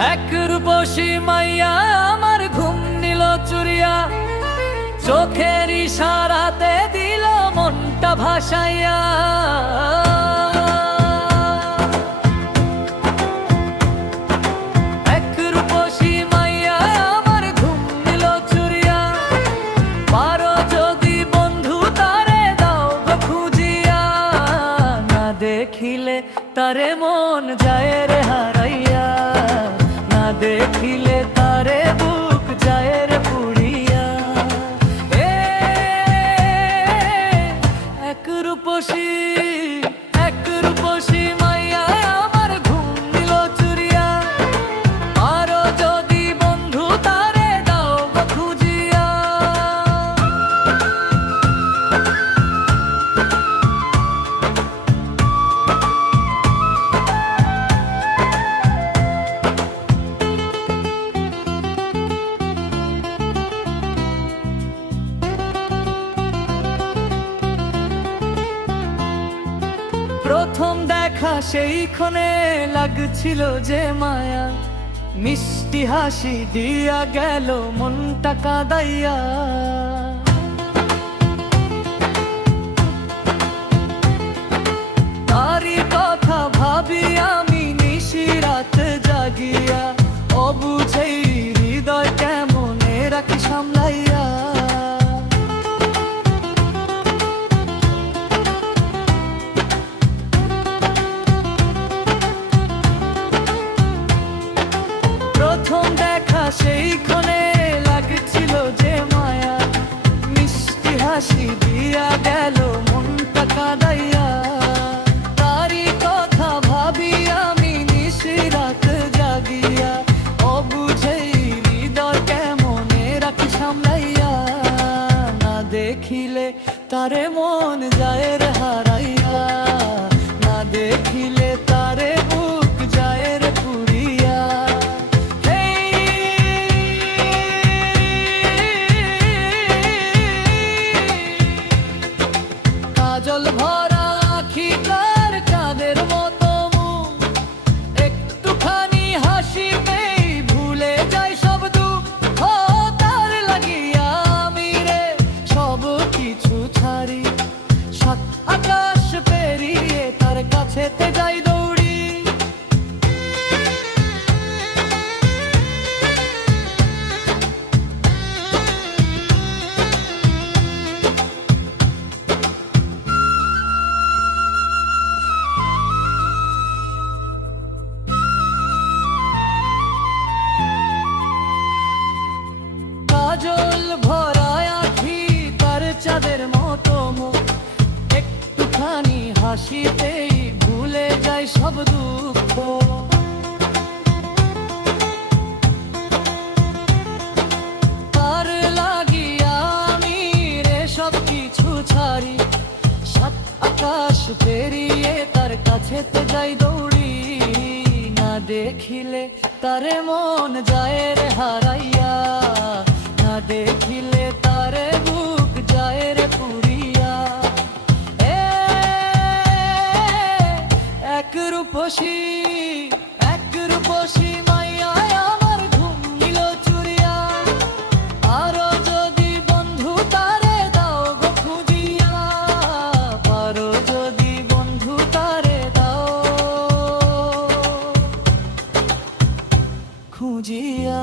এক রূপসী মাইয়া আমার ঘুম নিল চুরিয়া, চোখের ইশারাতে দিল মনটা ভাসাইয়া। এক রূপসী মাইয়া আমার ঘুম নিল চুরিয়া, পারো যদি বন্ধু তারে দাও গো খুঁজিয়া। না দেখিলে তারে মন যায় রে হারাইয়া, না দেখিলে তারে বুক যায় রে পুড়িয়া। এক রূপসী মাইয়া আমার ঘুম নিল চুরিয়া, আরো যদি বন্ধু তারে দাও গো খুঁজিয়া। প্রথম দেখা সেই ক্ষণে লাগছিল যে মায়া, মিষ্টি হাসি দিয়া গেল মনটা কাঁদাইয়া। তারই কথা ভাবি আমি নিশি রাত জাগিয়া, অবুঝেই হৃদয় কেমনে রাখি সামলাইয়া। প্রথম দেখা সেই ক্ষণে লাগছিল যে মায়া, মিষ্টি হাসি দিয়া গেল মনটা কাঁদাইয়া। তারই কথা ভাবি আমি নিশি রাত জাগিয়া, অবুঝেই হৃদয় কেমনে রাখি সামলাইয়া। না দেখিলে তারে মন যায় রে হারাইয়া, না দেখিলে তারে বুক যায় রে পুড়িয়া। কাজল ভরা আখি তার চাঁদের মতো মুখ, একটুখানি হাসিতেই ভুলে যাই সব দুঃখ। তার লাগিয়া আমি রে সব কিছু ছাড়ি, সাত আকাশ পেরিয়ে তার কাছেতে যাই দৌড়ি। কাজল ভরা আখি তার চাঁদের মতো মুখ, একটুখানি হাসিতেই ভুলে যাই সব দুঃখ। তার লাগিয়া আমি রে সব কিছু ছাড়ি, সাত আকাশ পেরিয়ে তার কাছেতে যাই দৌড়ি। না দেখিলে তারে মন যায় রে হারাইয়া, না দেখিলে তারে বুক যায় রে পুড়িয়া। এক রূপসী মাইয়া আমার ঘুম নিল চুরিয়া, আরো যদি বন্ধু তারে দাও গো খুঁজিয়া। পারো যদি বন্ধু তারে দাও খুঁজিয়া।